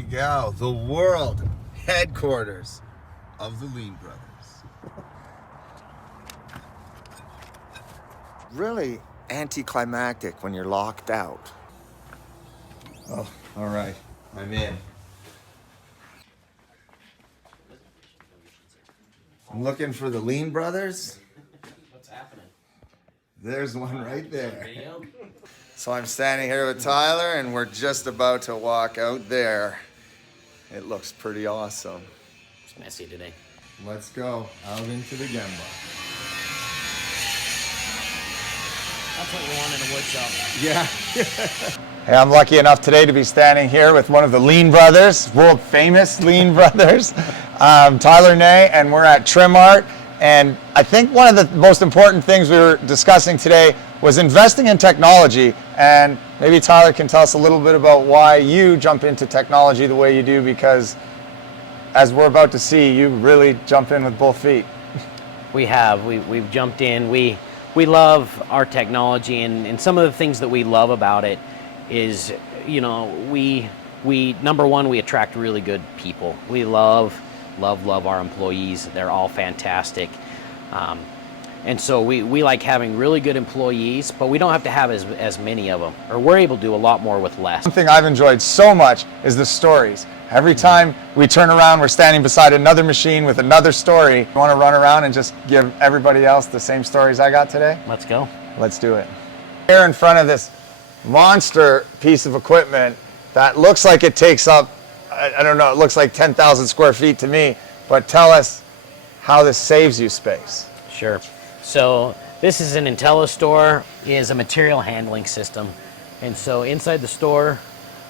we go. The world headquarters of the Lean Brothers. Really anticlimactic when you're locked out. Oh, all right. I'm in. I'm looking for the Lean Brothers. What's happening? There's one right there. So I'm standing here with Tyler, and we're just about to walk out there. It looks pretty awesome. It's messy today. Let's go out into the Gemba. That's what we want in a wood shop. Yeah. Hey, I'm lucky enough today to be standing here with one of the Lean Brothers, world famous Lean Brothers, Tyler Ney, and we're at Trim Art. And I think one of the most important things we were discussing today was investing in technology. And maybe Tyler can tell us a little bit about why you jump into technology the way you do, because as we're about to see, you really jump in with both feet. We have. We've jumped in. We love our technology, and some of the things that we love about it is, you know, we number one, we attract really good people. We love our employees. They're all fantastic. And so we like having really good employees, but we don't have to have as many of them, or we're able to do a lot more with less. One thing I've enjoyed so much is the stories. Every time we turn around, we're standing beside another machine with another story. You want to run around and just give everybody else the same stories I got today? Let's go. Let's do it. Here in front of this monster piece of equipment that looks like it takes up, I don't know, it looks like 10,000 square feet to me, but tell us how this saves you space. Sure. So this is an IntelliStore, is a material handling system. And so inside the store,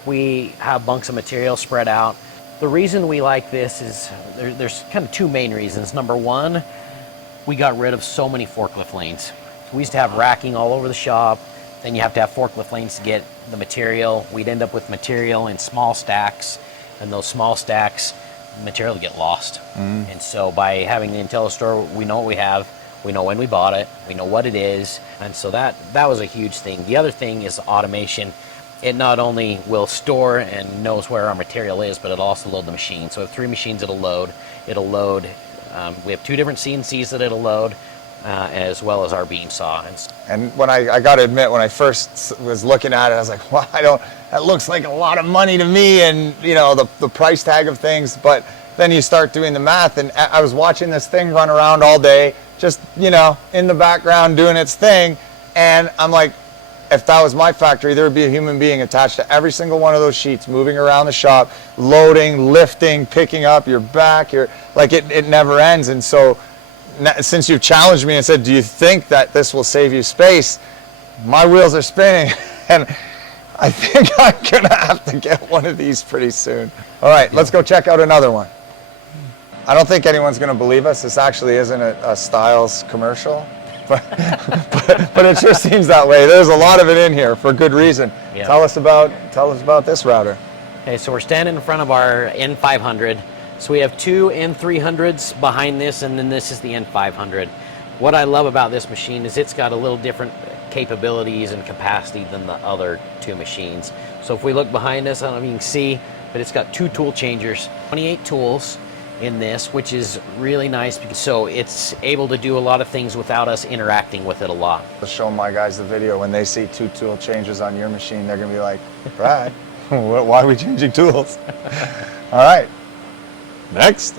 we have bunks of material spread out. The reason we like this is there's kind of two main reasons. Number one, we got rid of so many forklift lanes. We used to have racking all over the shop. Then you have to have forklift lanes to get the material. We'd end up with material in small stacks, and those small stacks, material would get lost. And so by having the IntelliStore, we know what we have. We know when we bought it. We know what it is. And so that was a huge thing. The other thing is automation. It not only will store and knows where our material is, but it'll also load the machine. So we have 3 machines it'll load. We have 2 different CNCs that it'll load, as well as our beam saw. And when I got to admit, when I first was looking at it, I was like, wow, that looks like a lot of money to me, and you know, the price tag of things. But then you start doing the math, and I was watching this thing run around all day, just, you know, in the background doing its thing. And I'm like, if that was my factory, there would be a human being attached to every single one of those sheets, moving around the shop, loading, lifting, picking up your back. It never ends. And so since you've challenged me and said, do you think that this will save you space? My wheels are spinning, and I think I'm gonna have to get one of these pretty soon. All right, let's go check out another one. I don't think anyone's gonna believe us. This actually isn't a Styles commercial, but it sure seems that way. There's a lot of it in here for good reason. Yeah. Tell us about this router. Okay, so we're standing in front of our N500. So we have 2 N300s behind this, and then this is the N500. What I love about this machine is it's got a little different capabilities and capacity than the other 2 machines. So if we look behind us, I don't know if you can see, but it's got 2 tool changers, 28 tools in this, which is really nice, because so it's able to do a lot of things without us interacting with it a lot. I'll show my guys the video. When they see 2 tool changes on your machine, they're gonna be like, Brad, why are we changing tools? All right. Next.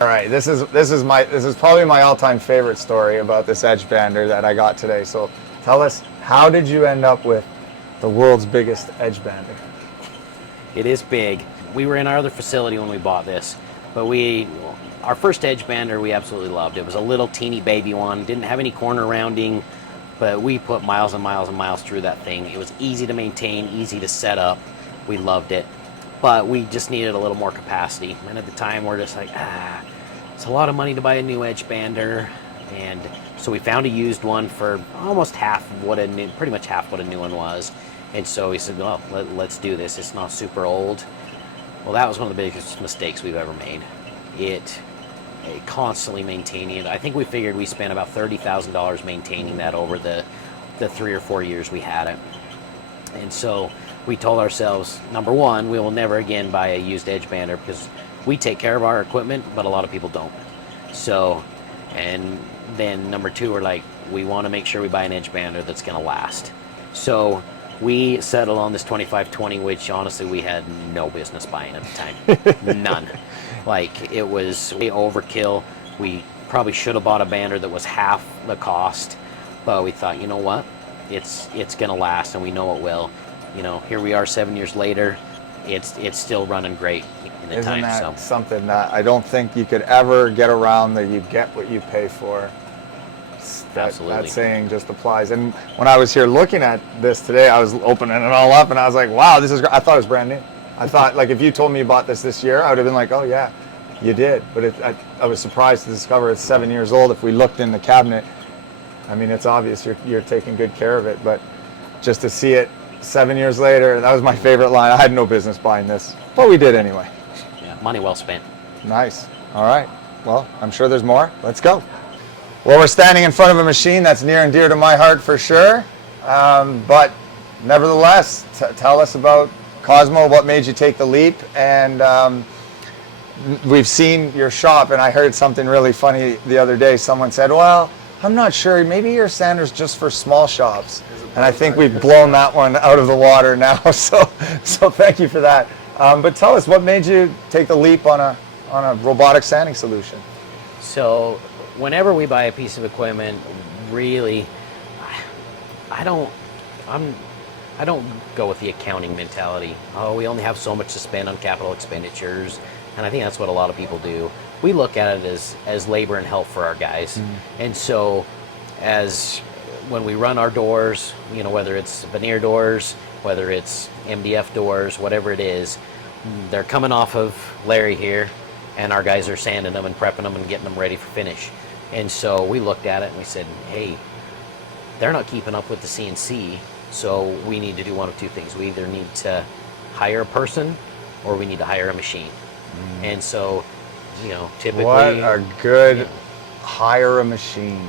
All right, this is probably my all-time favorite story about this edge bander that I got today. So tell us, how did you end up with the world's biggest edge bander? It is big. We were in our other facility when we bought this, but our first edge bander we absolutely loved. It was a little teeny baby one, didn't have any corner rounding, but we put miles and miles and miles through that thing. It was easy to maintain, easy to set up. We loved it. But we just needed a little more capacity. And at the time, we're just like, it's a lot of money to buy a new edge bander. And so we found a used one for almost pretty much half what a new one was. And so we said, well, let's do this. It's not super old. Well, that was one of the biggest mistakes we've ever made. Constantly maintaining it. I think we figured we spent about $30,000 maintaining that over the 3 or 4 years we had it. And so we told ourselves, number one, we will never again buy a used edge bander because we take care of our equipment, but a lot of people don't. So, and then number two, we're like, we want to make sure we buy an edge bander that's going to last. So we settled on this 2520, which honestly we had no business buying at the time. None. Like, it was way overkill. We probably should have bought a bander that was half the cost, but we thought, you know what? It's going to last, and we know it will. You know, here we are 7 years later. It's still running great in the Isn't time. that So something that I don't think you could ever get around, that you get what you pay for? Absolutely. That saying just applies. And when I was here looking at this today, I was opening it all up and I was like, wow, this is great. I thought it was brand new. I thought, like, if you told me you bought this year, I would have been like, oh yeah, you did. But I was surprised to discover it's 7 years old. If we looked in the cabinet, I mean, it's obvious you're taking good care of it. But just to see it 7 years later, that was my favorite line. I had no business buying this, but we did anyway. yeah, money well spent. Nice. All right. Well, I'm sure there's more. Let's go. Well, we're standing in front of a machine that's near and dear to my heart for sure. But nevertheless, tell us about Cosmo. What made you take the leap? And we've seen your shop, and I heard something really funny the other day. Someone said, well, I'm not sure. Maybe your sander's just for small shops. And I think we've blown that one out of the water now. So thank you for that. But tell us, what made you take the leap on a robotic sanding solution? So whenever we buy a piece of equipment, really, I don't go with the accounting mentality. Oh, we only have so much to spend on capital expenditures, and I think that's what a lot of people do. We look at it as labor and help for our guys, and so when we run our doors, you know, whether it's veneer doors, whether it's MDF doors, whatever it is, they're coming off of Larry here, and our guys are sanding them and prepping them and getting them ready for finish. And so we looked at it and we said, hey, they're not keeping up with the CNC, so we need to do one of two things. We either need to hire a person or we need to hire a machine. And so, you know, typically... What a good hire a machine.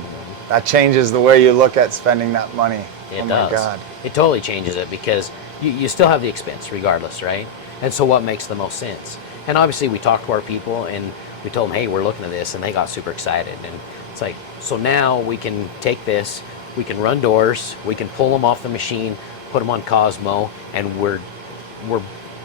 That changes the way you look at spending that money. It does. My God. It totally changes it because you still have the expense regardless, right? And so what makes the most sense? And obviously we talked to our people and we told them, hey, we're looking at this, and they got super excited. And it's like, so now we can take this, we can run doors, we can pull them off the machine, put them on Cosmo, and we're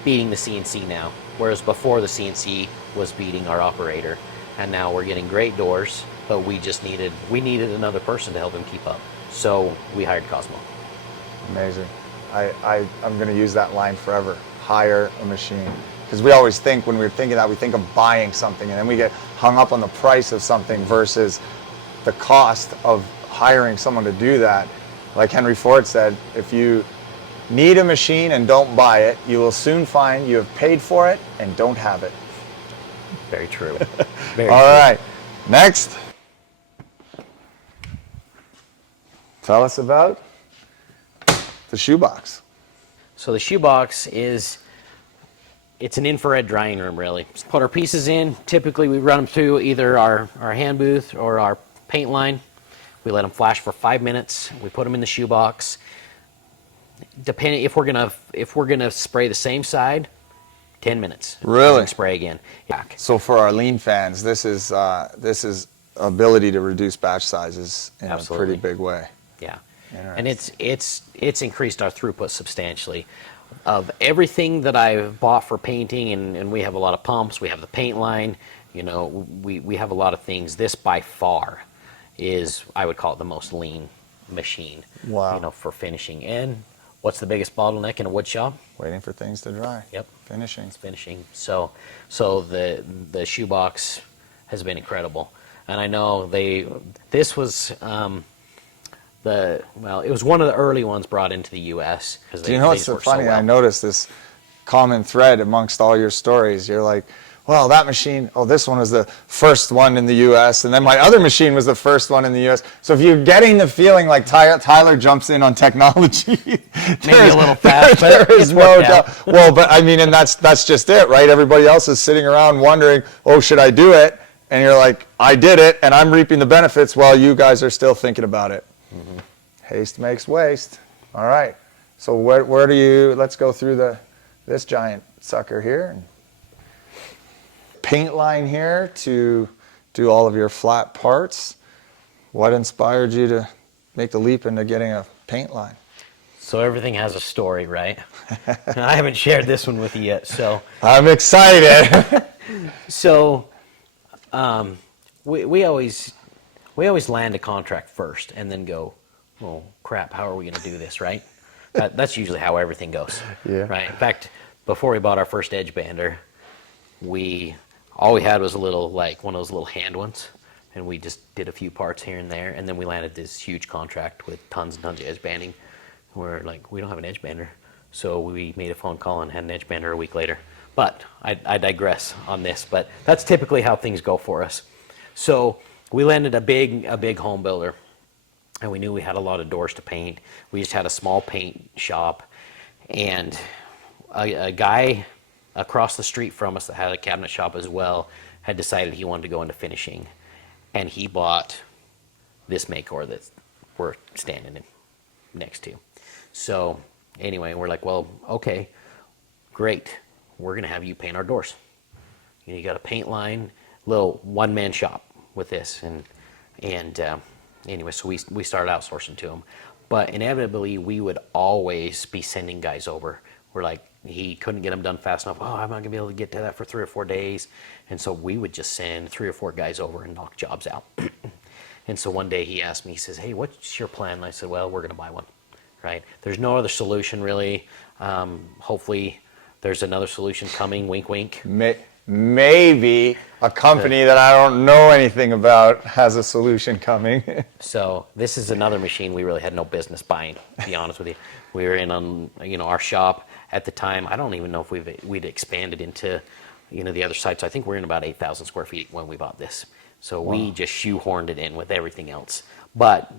beating the CNC now. Whereas before the CNC was beating our operator. And now we're getting great doors, but we needed another person to help him keep up. So we hired Cosmo. Amazing. I'm going to use that line forever. Hire a machine. Because we always think, when we're thinking that, we think of buying something, and then we get hung up on the price of something versus the cost of hiring someone to do that. Like Henry Ford said, if you need a machine and don't buy it, you will soon find you have paid for it and don't have it. Very true. Very All true. right, next. Tell us about the shoebox. So the shoebox it's an infrared drying room, really. Just put our pieces in. Typically, we run them through either our hand booth or our paint line. We let them flash for 5 minutes. We put them in the shoebox. Depending if we're gonna spray the same side, 10 minutes. Really? And spray again. So for our lean fans, this is ability to reduce batch sizes in Absolutely. a pretty big way. Yeah, and it's increased our throughput substantially. Of everything that I've bought for painting, and we have a lot of pumps, we have the paint line, you know, we have a lot of things. This by far is, I would call it, the most lean machine. Wow. You know, for finishing. And what's the biggest bottleneck in a wood shop? Waiting for things to dry. Yep. Finishing. It's finishing. So the shoebox has been incredible. And I know this was it was one of the early ones brought into the U.S. Do you know what's so funny? I noticed this common thread amongst all your stories. You're like, well, that machine, this one was the first one in the U.S., and then my other machine was the first one in the U.S. So if you're getting the feeling like Tyler jumps in on technology, maybe a little fast, but there is no doubt. Well, but I mean, and that's just it, right? Everybody else is sitting around wondering, should I do it? And you're like, I did it, and I'm reaping the benefits while you guys are still thinking about it. Mm-hmm. Haste makes waste. All right. So where do you, let's go through this giant sucker here. Paint line here to do all of your flat parts. What inspired you to make the leap into getting a paint line? So everything has a story, right? I haven't shared this one with you yet, so. I'm excited. So, we always land a contract first and then go, oh crap, how are we going to do this, right? That's usually how everything goes, Yeah. right? In fact, before we bought our first edge bander, all we had was one of those little hand ones, and we just did a few parts here and there, and then we landed this huge contract with tons and tons of edge banding. We're like, we don't have an edge bander, so we made a phone call and had an edge bander a week later. But I digress on this, but that's typically how things go for us. So we landed a big home builder, and we knew we had a lot of doors to paint. We just had a small paint shop, and a guy across the street from us that had a cabinet shop as well had decided he wanted to go into finishing, and he bought this Maycor that we're standing next to. So anyway, we're like, well, okay, great. We're going to have you paint our doors. You got a paint line, little one-man shop with this. And anyway, so we started outsourcing to him. But inevitably, we would always be sending guys over. We're like, he couldn't get them done fast enough. Oh, I'm not going to be able to get to that for 3 or 4 days. And so we would just send 3 or 4 guys over and knock jobs out. And so one day he asked me, he says, hey, what's your plan? And I said, well, we're going to buy one. Right? There's no other solution really. Hopefully there's another solution coming, wink, wink. Maybe a company that I don't know anything about has a solution coming. So this is another machine we really had no business buying, to be honest with you. We were in on, our shop at the time. I don't even know if we'd expanded into, the other side. So I think we're in about 8,000 square feet when we bought this. So we just shoehorned it in with everything else. But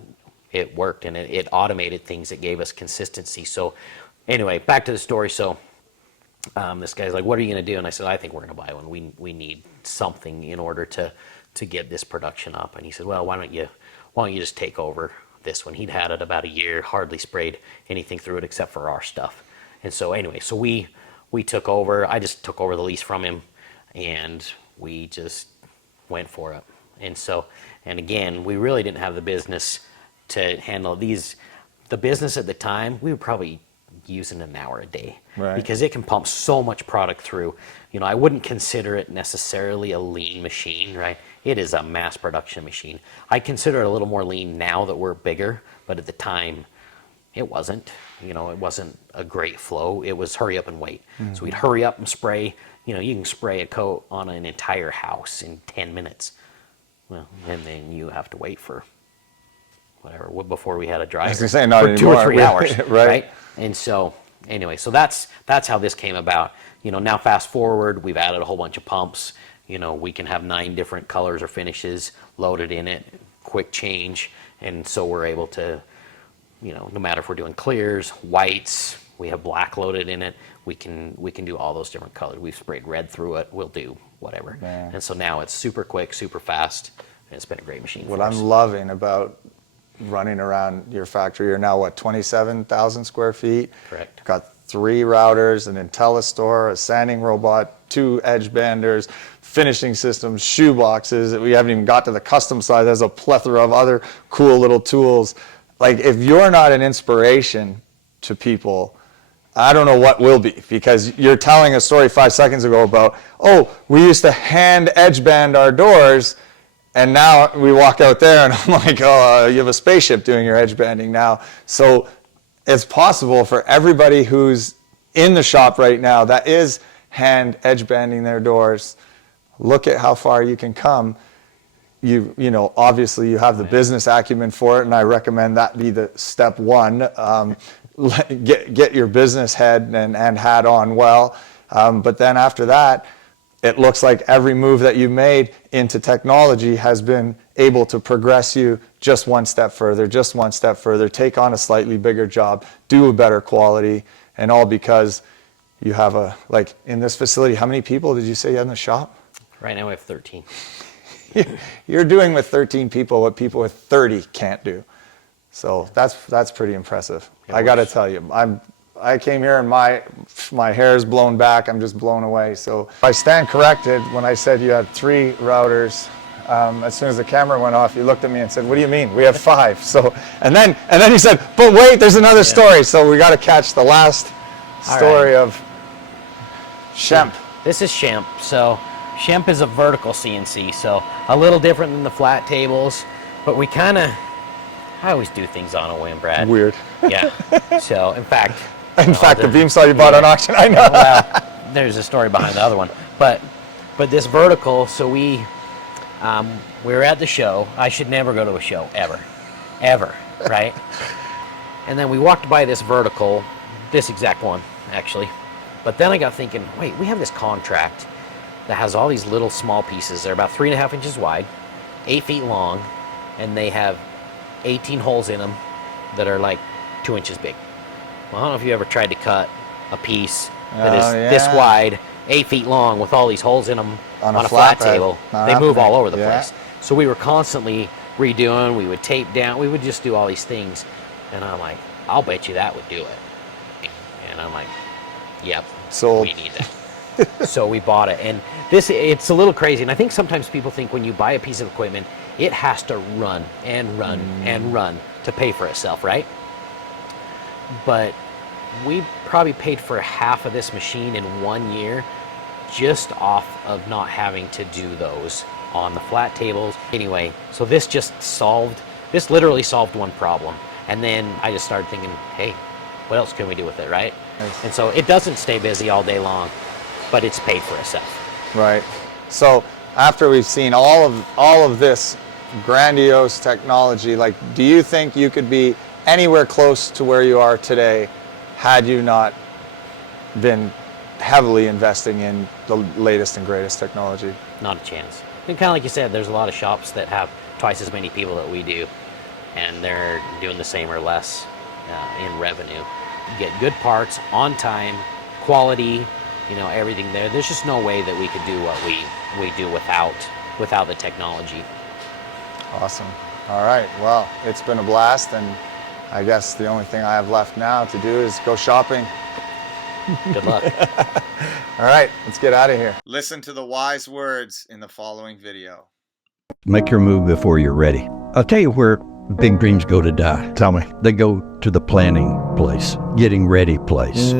it worked, and it automated things. It gave us consistency. So anyway, back to the story. So this guy's like, what are you going to do? And I said, I think we're going to buy one. We need something in order to get this production up. And he said, well, why don't you just take over this one? He'd had it about a year, hardly sprayed anything through it except for our stuff. And so anyway, so we took over. I just took over the lease from him, and we just went for it. And again, we really didn't have the business to handle these. The business at the time, we were probably using an hour a day, right? Because it can pump so much product through. I wouldn't consider it necessarily a lean machine, right? It is a mass production machine. I consider it a little more lean now that we're bigger, but at the time it wasn't. It wasn't a great flow. It was hurry up and wait. Mm-hmm. So we'd hurry up and spray. You can spray a coat on an entire house in 10 minutes. Well, and then you have to wait for whatever, before we had a dryer, I was gonna say, not for anymore. 2 or 3 hours, right? And so anyway, so that's how this came about. Now fast forward, we've added a whole bunch of pumps. We can have 9 different colors or finishes loaded in it, quick change, and so we're able to, no matter if we're doing clears, whites, we have black loaded in it, we can do all those different colors. We've sprayed red through it, we'll do whatever. Man. And so now it's super quick, super fast, and it's been a great machine. What I'm loving about running around your factory, you're now 27,000 square feet. Correct. Got 3 routers, an IntelliStore, a sanding robot, 2 edge banders, finishing systems, shoe boxes. We haven't even got to the custom side. There's a plethora of other cool little tools. Like, if you're not an inspiration to people, I don't know what will be, because you're telling a story 5 seconds ago about, oh, we used to hand edge band our doors, and now we walk out there and I'm like, oh, you have a spaceship doing your edge banding now. So it's possible for everybody who's in the shop right now that is hand edge banding their doors. Look at how far you can come. Obviously you have the business acumen for it, and I recommend that be the step 1. Get your business head and hat on well. But then after that, it looks like every move that you made into technology has been able to progress you just one step further, take on a slightly bigger job, do a better quality, and all because you have in this facility, how many people did you say you had in the shop? Right now we have 13. You're doing with 13 people what people with 30 can't do. So that's pretty impressive. It I got to works. tell you, I came here and my hair's blown back. I'm just blown away. So I stand corrected when I said you had 3 routers. As soon as the camera went off, you looked at me and said, "What do you mean? We have 5." So and then you said, "But wait, there's another story." So we got to catch the last story of Shemp. This is Shemp. So Shemp is a vertical CNC, so a little different than the flat tables, but I always do things on a whim, Brad. Weird. Yeah. So in fact, The beam saw you bought on auction. I know. well, there's a story behind the other one, but this vertical. So we were at the show. I should never go to a show ever, right? And then we walked by this vertical, this exact one actually. But then I got thinking, wait, we have this contract that has all these little small pieces. They're about 3.5 inches wide, 8 feet long, and they have 18 holes in them that are like 2 inches big. Well, I don't know if you ever tried to cut a piece that is this wide, 8 feet long, with all these holes in them on a flat table. They move all over the place. So we were constantly redoing. We would tape down. We would just do all these things. And I'm like, I'll bet you that would do it. And I'm like, yep, Sold. we need that. So we bought it. And it's a little crazy. And I think sometimes people think when you buy a piece of equipment, it has to run and run and run to pay for itself, right? But we probably paid for half of this machine in 1 year just off of not having to do those on the flat tables. Anyway, so this literally solved one problem. And then I just started thinking, hey, what else can we do with it, right? Nice. And so it doesn't stay busy all day long, but it's paid for itself. Right. So after we've seen all of this grandiose technology, like, do you think you could be anywhere close to where you are today had you not been heavily investing in the latest and greatest technology? Not a chance. And kind of like you said, there's a lot of shops that have twice as many people that we do, and they're doing the same or less in revenue. You get good parts on time, quality, everything there. There's just no way that we could do what we do without the technology. Awesome. All right. Well, it's been a blast, and I guess the only thing I have left now to do is go shopping. Good luck. All right, let's get out of here. Listen to the wise words in the following video. Make your move before you're ready. I'll tell you where big dreams go to die. Tell me. They go to the planning place, getting ready place,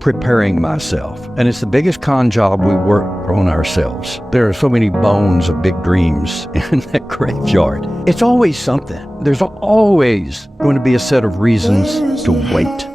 preparing myself. And it's the biggest con job we work on ourselves. There are so many bones of big dreams in that graveyard. It's always something. There's always going to be a set of reasons to wait.